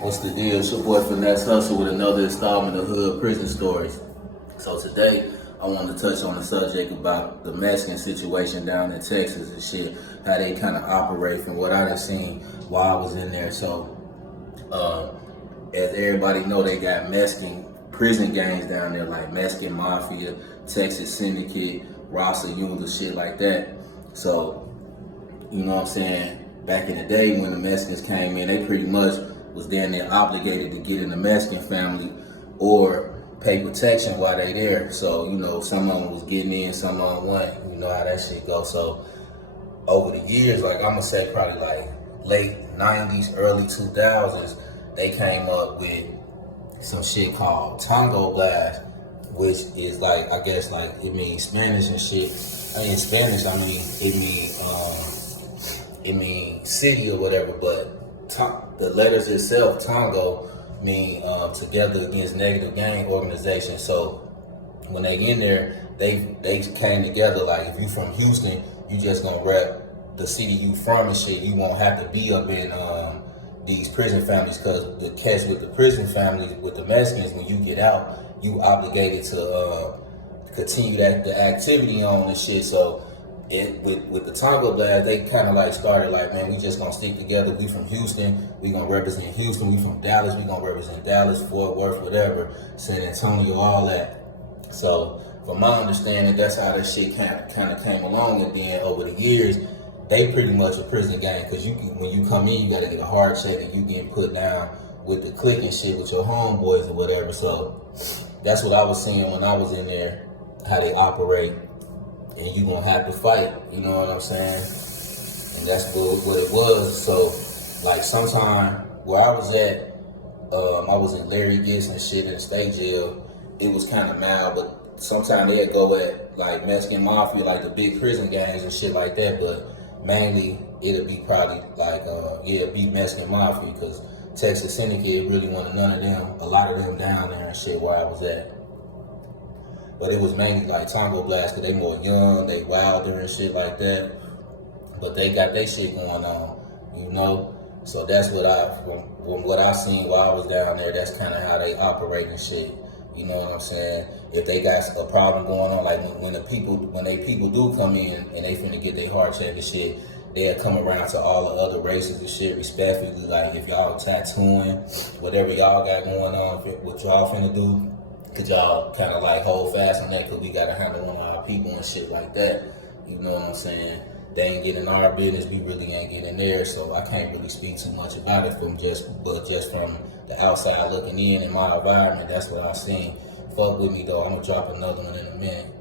What's the deal? It's your boy Finesse Hustle with another installment of Hood Prison Stories. So today, I want to touch on the subject about the Mexican situation down in Texas and shit, how they kind of operate from what I done seen while I was in there. So, as everybody know, they got Mexican prison gangs down there, like Mexican Mafia, Texas Syndicate, Rasa Yunda, shit like that. So, you know what I'm saying? Back in the day when the Mexicans came in, they pretty much was damn near obligated to get in the Mexican family or pay protection while they there. So, you know, some of them was getting in, some of them wasn't. You know how that shit goes. So, over the years, like I'm gonna say probably like late 90s, early 2000s, they came up with some shit called Tango blast, which is like, I guess like it means Spanish and shit. In Spanish, I mean, it means city or whatever, but the letters itself, Tango, mean together against negative gang organization. So when they in there, they came together. Like if you from Houston, you just gonna rep the city you from and shit. You won't have to be up in these prison families, because the catch with the prison families with the Mexicans, when you get out, you obligated to continue the activity on and shit. So with the Tango blast, they kind of like started like, man, we just gonna stick together. We from Houston, we gonna represent Houston. We from Dallas, we gonna represent Dallas, Fort Worth, whatever, San Antonio, all that. So from my understanding, that's how that shit kind of came along. And then over the years, they pretty much a prison gang, because when you come in, you gotta get a hard check and you getting put down with the clique and shit with your homeboys or whatever. So that's what I was seeing when I was in there, how they operate. And you gonna have to fight, you know what I'm saying? And that's what it was. So, like sometime where I was at, I was in Larry Gibson and shit in the state jail. It was kind of mild, but sometimes they'd go at like Mexican Mafia, like the big prison gangs and shit like that. But mainly it'll be probably like, be Mexican Mafia, because Texas Syndicate really wanted none of them, a lot of them down there and shit where I was at. But it was mainly like Tango blast, because they more young, they wilder and shit like that. But they got their shit going on, you know? So that's from what I seen while I was down there, that's kind of how they operate and shit. You know what I'm saying? If they got a problem going on, like when they people do come in and they finna get their heart checked and shit, they'll come around to all the other races and shit respectfully. Like if y'all tattooing, whatever y'all got going on, what y'all finna do, could y'all kind of like hold fast on that, because we got to handle one of our people and shit like that. You know what I'm saying? They ain't getting our business, we really ain't getting theirs. So I can't really speak too much about it but just from the outside looking in my environment, that's what I seen. Fuck with me though, I'm gonna drop another one in a minute.